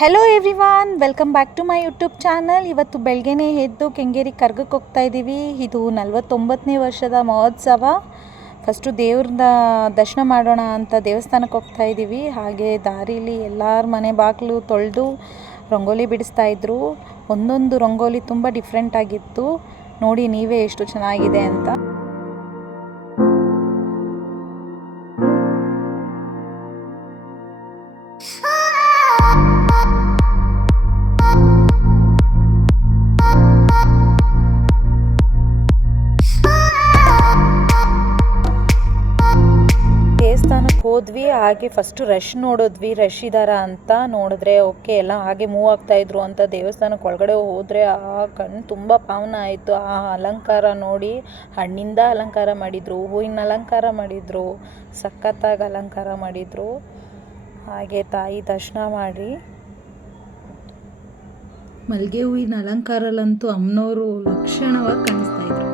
Hello everyone, welcome back to my YouTube channel. ಇವತ್ತು ಬೆಳಗ್ಗೆನೇ ಎದ್ದು ಕೆಂಗೇರಿ ಕರ್ಗಕ್ಕೆ ಹೋಗ್ತಾ ಇದ್ದೀವಿ. ಇದು 49ನೇ ವರ್ಷದ ಮಹೋತ್ಸವ. ಫಸ್ಟು ದೇವ್ರನ್ನ ದರ್ಶನ ಮಾಡೋಣ ಅಂತ ದೇವಸ್ಥಾನಕ್ಕೆ ಹೋಗ್ತಾ ಇದ್ದೀವಿ. ಹಾಗೆ ದಾರಿಲಿ ಎಲ್ಲರ ಮನೆ ಬಾಗಿಲು ತೊಳೆದು ರಂಗೋಲಿ ಬಿಡಿಸ್ತಾಯಿದ್ರು. ಒಂದೊಂದು ರಂಗೋಲಿ ತುಂಬ ಡಿಫ್ರೆಂಟ್ ಆಗಿತ್ತು. ನೋಡಿ ನೀವೇ ಎಷ್ಟು ಚೆನ್ನಾಗಿದೆ ಅಂತ. ದೇವಸ್ಥಾನಕ್ಕೆ ಹೋದ್ವಿ. ಹಾಗೆ ಫಸ್ಟು ರಶ್ ನೋಡಿದ್ವಿ, ರಶ್ ಇದ್ದಾರ ಅಂತ. ನೋಡಿದ್ರೆ ಓಕೆ, ಎಲ್ಲ ಹಾಗೆ ಮೂವ್ ಆಗ್ತಾಯಿದ್ರು ಅಂತ. ದೇವಸ್ಥಾನಕ್ಕೆ ಒಳಗಡೆ ಹೋದರೆ ಆ ಕಣ್ಣು ತುಂಬ ಪಾವನ ಆಯಿತು. ಆ ಅಲಂಕಾರ ನೋಡಿ, ಹಣ್ಣಿಂದ ಅಲಂಕಾರ ಮಾಡಿದರು, ಹೂವಿನ ಅಲಂಕಾರ ಮಾಡಿದರು, ಸಖತ್ತಾಗಿ ಅಲಂಕಾರ ಮಾಡಿದರು. ಹಾಗೆ ತಾಯಿ ದರ್ಶನ ಮಾಡಿ ಮಲ್ಲಿಗೆ ಹೂವಿನ ಅಲಂಕಾರಲ್ಲಂತೂ ಅಮ್ಮನವರು ಲಕ್ಷಣವಾಗಿ ಕಾಣಿಸ್ತಾಯಿದ್ರು.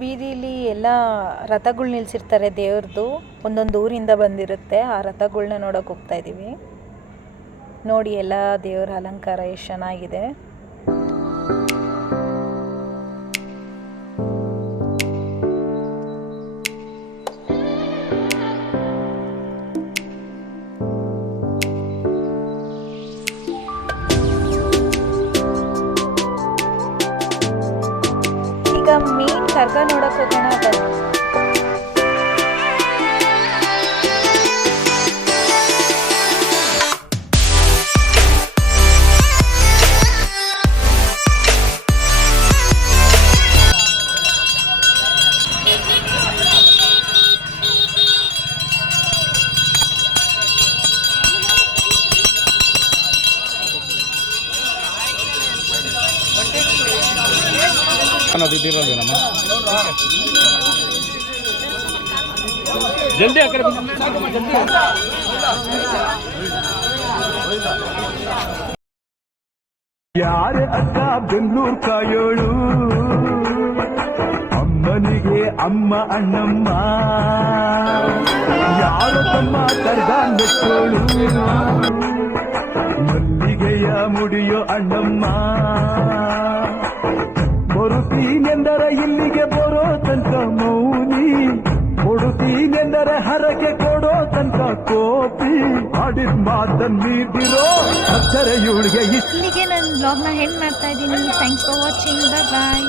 ಬೀದಿಲಿ ಎಲ್ಲ ರಥಗಳು ನಿಲ್ಸಿರ್ತಾರೆ ದೇವ್ರದ್ದು. ಒಂದೊಂದು ಊರಿಂದ ಬಂದಿರುತ್ತೆ. ಆ ರಥಗಳನ್ನ ನೋಡೋಕೆ ಹೋಗ್ತಾ ಇದ್ದೀವಿ. ನೋಡಿ ಎಲ್ಲ ದೇವರ ಅಲಂಕಾರ ಎಷ್ಟು ಚೆನ್ನಾಗಿದೆ. ಈಗ ಮೇನ್ ಕರ್ಗ ನೋಡಕ್ ಹೋಗೋಣ ಬನ್ನಿ. ಜಲ್ದಿ ಆ ಕಡೆ ಯಾರ ಅಕ್ಕ ಬೆಂಗಳೂರು ಕಾಯೋಳು, ಅಮ್ಮನಿಗೆ ಅಮ್ಮ ಅಣ್ಣಮ್ಮ, ಯಾರು ತಮ್ಮ ಕರ್ದ ನೆಟ್ಟೋಳು, ಮಲ್ಲಿಗೆಯ ಮುಡಿಯೋ ಅಣ್ಣಮ್ಮ. ಬರುತ್ತೀನೆಂದರೆ ಇಲ್ಲಿಗೆ ಬರೋ ತನಕ ಮೌನಿ, ಕೊಡುತ್ತೀನೆಂದರೆ ಹರಕೆ ಕೊಡೋ ತನಕ ಕೋಪಿ, ಆಡಿದ ಮಾತನ್ನಿದಿರೋ ಅಕ್ಷರ ಇವಳಿಗೆ. ಇಲ್ಲಿಗೆ ನನ್ನ ಬ್ಲಾಗ್ನ ಹೆಂಡ್ ಮಾಡ್ತಾ ಇದ್ದೀನಿ. Thanks for watching. ಬಾಯ್.